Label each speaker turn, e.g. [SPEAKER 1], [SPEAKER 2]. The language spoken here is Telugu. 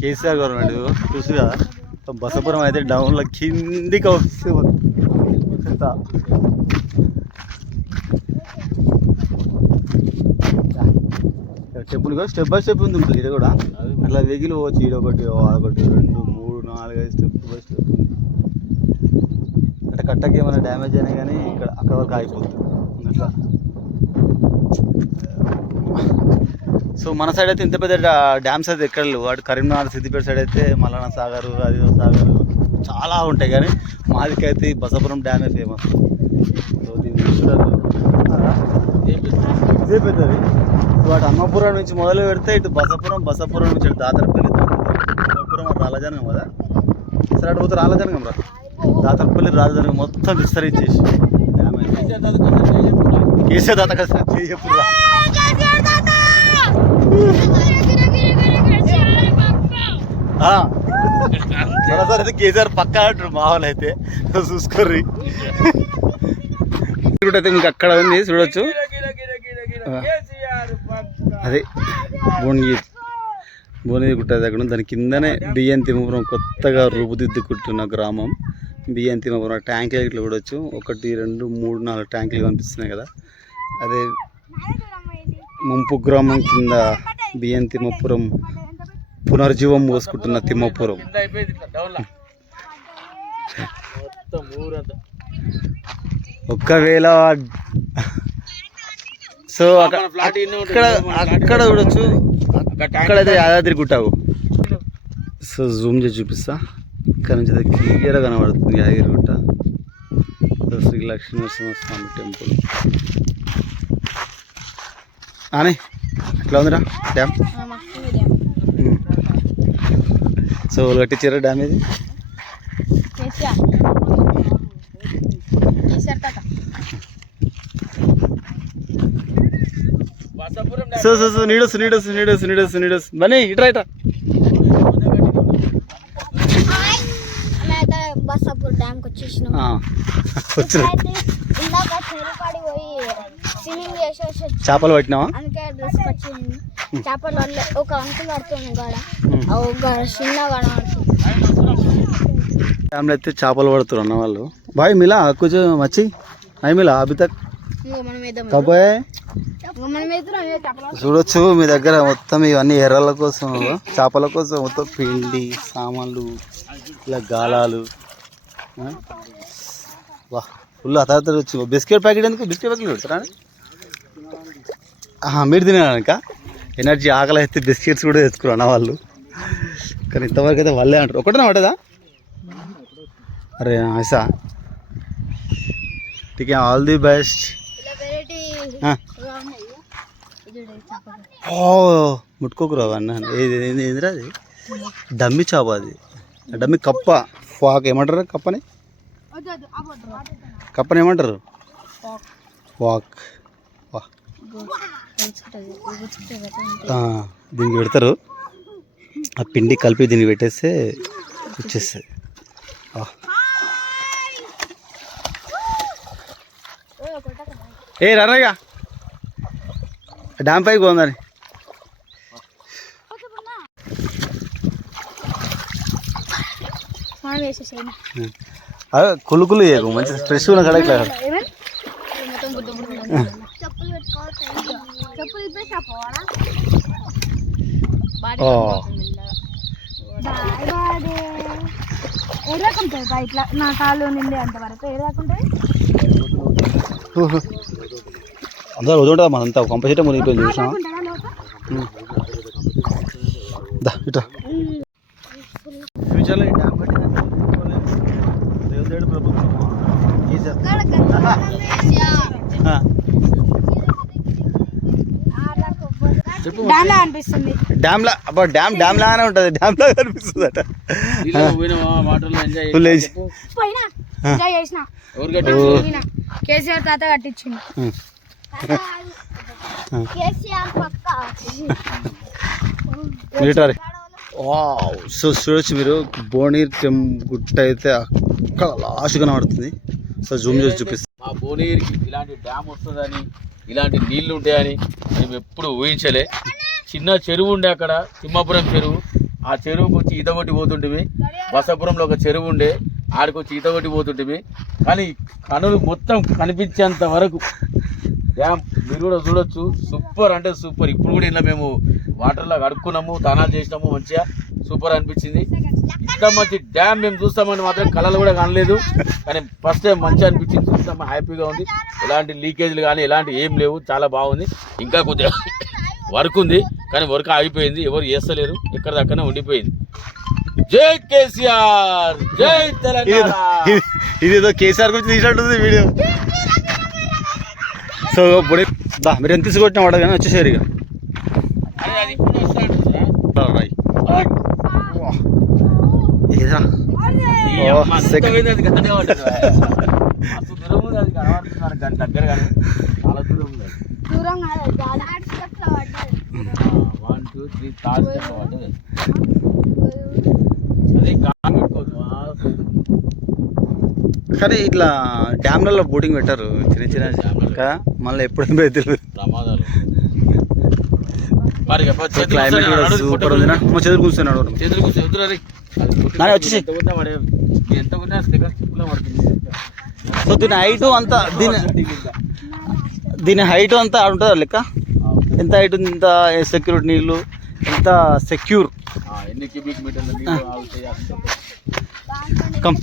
[SPEAKER 1] కేసీఆర్ గవర్నమెంట్ చూసి కదా? బసపురం అయితే డౌన్లో కిందికి వస్తే ఎంత కూడా స్టెప్ బై స్టెప్ ఉంది ఇక్కడ ఇది కూడా. అట్లా వెహికల్ పోవచ్చు ఈడ ఒకటి ఒకటి రెండు మూడు నాలుగు ఐదు స్టెప్ బై స్టెప్ ఉంది. అంటే కట్టకి ఏమైనా డ్యామేజ్ అయినా కానీ ఇక్కడ అక్కడ వరకు ఆగిపోతుంది. అట్లా. సో మన సైడ్ అయితే ఇంత పెద్ద డ్యామ్స్ అయితే ఎక్కడ లేవు అటు కరీంనగర్ సిద్దిపేట సైడ్ అయితే మల్లన్న సాగర్ అది సాగర్ చాలా ఉంటాయి కానీ మాదికైతే బసపురం డ్యామే ఫేమస్ సో దీన్ని ఇదే పెద్దది. సో అటు అమ్మపురం నుంచి మొదలు పెడితే ఇటు బసపురం బసపురం నుంచి ఇటు దాతరపల్లి అమ్మపురం రాలజనగం కదా? సరే అటు పోతే రాలజనగం రా. దాతరపల్లి రాజధాని మొత్తం విస్తరించేసి. డ్యామ్ కేసీఆర్ దాత చేయప్పుడు సరే అయితే కేసీఆర్ పక్క అంటారు మా వాళ్ళు అయితే. చూసుకోర్రి. అయితే ఇంక అక్కడ ఉంది చూడొచ్చు. అదే భువనగిరి భువనగిరి గుట్ట దగ్గర దాని కిందనే బియ్యం తిమ్మపురం కొత్తగా రూపుదిద్దుకుంటున్న గ్రామం. బియ్యం తిమ్మపురం ట్యాంకులు ఇట్లా చూడొచ్చు. ఒకటి రెండు మూడు నాలుగు ట్యాంకులు కనిపిస్తున్నాయి కదా. అదే ముంపు గ్రామం కింద బియ్యం తిమ్మపురం పునర్జీవం పోసుకుంటున్న తిమ్మపురం. ఒక్కవేళ సో అక్కడ అక్కడ అక్కడ చూడొచ్చు. అక్కడైతే యాదాద్రి గుట్టావు సో జూమ్ చేసి చూపిస్తా. ఇక్కడ నుంచి అయితే క్లియర్గా కనబడుతుంది యాదగిరి గుట్ట. శ్రీ శ్రీ లక్ష్మీనరసింహస్వామి టెంపుల్. అని ఎట్లా ఉందిరా డ్యామ్? సో కట్టించారా డ్యామ్ ఇది? సో సో సో నీడొస్ నీడొస్ నీడొస్ నీడొస్ నీడొస్ బనీ ఇట్రా ఇట్రా. వచ్చిన
[SPEAKER 2] అయితే ఇందాక చెరుకాడి పోయి స్విమ్మింగ్ చేసి వచ్చి
[SPEAKER 1] చేపలు పట్టినావా?
[SPEAKER 2] అందుకే డ్రెస్ వచ్చింది చేపలు ఒక అంకుల్ పడుతుంది గాడ. చిన్న గాడ
[SPEAKER 1] డ్యామ్లో అయితే చేపలు పడుతున్నారు అన్న వాళ్ళు. బాయ్ మిలా కొంచెం వచ్చి అయి మిలా అభి తక్ కబాయ్ చూడొచ్చు మీ దగ్గర మొత్తం ఇవన్నీ ఎర్రల కోసం చేపల కోసం మొత్తం పిండి సామాన్లు ఇలా గాలాలు? వా ఫుల్ వచ్చి. బిస్కెట్ ప్యాకెట్ ఎందుకు? బిస్కెట్ ప్యాకెట్ పెడతారా? మీరు తినడానిక? ఎనర్జీ ఆకలి అయితే బిస్కెట్స్ కూడా తెచ్చుకోరు అన్న వాళ్ళు. కానీ ఇంతవరకు అయితే వాళ్ళే అంటారు. ఒకటే పడ్డదా అరే ఐసా ఠీక్ ఆల్ ది బెస్ట్. ఓ ముట్టుకోకురా అన్న. ఏది ఏది ఏందిరా అది? డమ్మి చేప అది. డమ్మి కప్ప. ఫాక్ ఏమంటారు కప్పని? కప్పని ఏమంటారు? ఆ, దీనికి పెడతారు. ఆ పిండి కలిపి దీనికి పెట్టేస్తే వచ్చేస్తుంది. ఏ రన్నయ్య డ్యామ్ పైకి పోందని
[SPEAKER 2] మనం వేసేసేయండి
[SPEAKER 1] కులు కులు చేయకు మంచి ఫ్రెష్ ఉన్న కడ ఇట్లా
[SPEAKER 2] మొత్తం గుడ్డ గుడ్డ చెప్పులు పెట్టుకోవాలి చెప్పులు ఇప్పే చెప్పవాలా
[SPEAKER 1] ఓ.
[SPEAKER 2] బాయ్ బాయ్ ఎడకుంటాయి బా ఇట్లా. నా కాళ్ళు నిండే అంతవరకు ఎడకుంటాయి
[SPEAKER 1] అందరూ వదులుంటా మనంతా కంపల్సరీ మునిగిపోయింది చూసినా? దా ఇట్రా. ఫ్యూచర్లో ఈ డ్యామ్ దేవుడు ప్రభుత్వం.
[SPEAKER 2] అనిపిస్తుంది.
[SPEAKER 1] డ్యామ్లా అబ్బా డ్యామ్ డ్యామ్ లాగానే ఉంటుంది డ్యామ్ లాగా అనిపిస్తుంది అట ఫుల్ ఏజ్
[SPEAKER 2] పోయినా ఎంజాయ్ చేసిన. పోయినా. కేసీఆర్ తాత కట్టించిండు. కేసీఆర్ పక్క.
[SPEAKER 1] మిలిటరీ. వావ్. సో చూడొచ్చు మీరు. భువనగిరి టెం గుట్ట అయితే అక్కడ లాస్ట్ కనబడుతుంది. సో జూమ్ చేసి చూపిస్తాను
[SPEAKER 3] మా భువనగిరికి ఇలాంటి డ్యామ్ వస్తుందని ఇలాంటి నీళ్ళు ఉంటాయని మేము ఎప్పుడు ఊహించలే. చిన్న చెరువు ఉండే అక్కడ తిమ్మాపురం చెరువు. ఆ చెరువుకి వచ్చి ఈత కొట్టి పోతుంటివి బసపురంలో ఒక చెరువు ఉండే ఆడికి వచ్చి ఈత కొట్టి పోతుంటివి కానీ కనులు మొత్తం కనిపించేంత వరకు డ్యామ్ మీరు కూడా చూడొచ్చు. సూపర్ అంటే సూపర్. ఇప్పుడు కూడా ఇలా మేము వాటర్లో కడుక్కున్నాము దానాలు చేసినాము మంచిగా సూపర్ అనిపించింది. ఇంకా మంచి డ్యామ్ మేము చూస్తామని మాత్రం కళలు కూడా కనలేదు. కానీ ఫస్ట్ టైం మంచిగా అనిపించింది. చూస్తాం హ్యాపీగా ఉంది. ఎలాంటి లీకేజ్లు కానీ ఎలాంటి ఏం లేవు. చాలా బాగుంది. ఇంకా కొద్దిగా వర్క్ ఉంది. కానీ వర్క్ ఆగిపోయింది. ఎవరు చేస్తలేరు. ఇక్కడ దక్కనే ఉండిపోయింది. జై కేసీఆర్! జై తెలంగాణ!
[SPEAKER 1] ఇది- ఇదేదో కేసీఆర్ గురించి తీసినట్టుంది వీడియో. సో ఇప్పుడు మీరు ఎంత తీసుకొచ్చిన వాడు కానీ వచ్చేసారు ఇక
[SPEAKER 3] అరే, అది ఇప్పుడు వస్తా అంటుందిరా?
[SPEAKER 1] రాయ్. వా. ఏదిరా
[SPEAKER 3] ఈ
[SPEAKER 1] ఓ,
[SPEAKER 3] అమ్మ అంత
[SPEAKER 1] second.
[SPEAKER 3] పోయింది అది గంటనే పడ్డది. మస్తు దూరం ఉంది అది కనబడుతుంది మనకు దాని దగ్గర కానీ చాలా దూరం ఉంది అది.
[SPEAKER 2] దూరం కాదు గాలి అట్లా పడ్డది
[SPEAKER 3] వన్ టూ త్రీ పడ్డది అదే.
[SPEAKER 1] కానీ ఇట్లా డ్యామ్లలో బోటింగ్ పెట్టారు చిన్న చిన్న మళ్ళీ ఎప్పుడు తెలియదు
[SPEAKER 3] ప్రమాదాలు.
[SPEAKER 1] క్లైమేట్
[SPEAKER 3] కూర్చొని
[SPEAKER 1] కూడా సూపర్ ఉంది మా చదువు కూర్చున్నాడు.
[SPEAKER 3] చేతులు కూర్చొని
[SPEAKER 1] నాని వచ్చేసి. సో దీని హైట్ అంతా దీని దీని హైట్ అంతా ఉంటుందా లెక్క? ఎంత హైట్ ఉంది? ఎంత సెక్యూరిటీ నీళ్ళు ఎంత సెక్యూర్ కమ్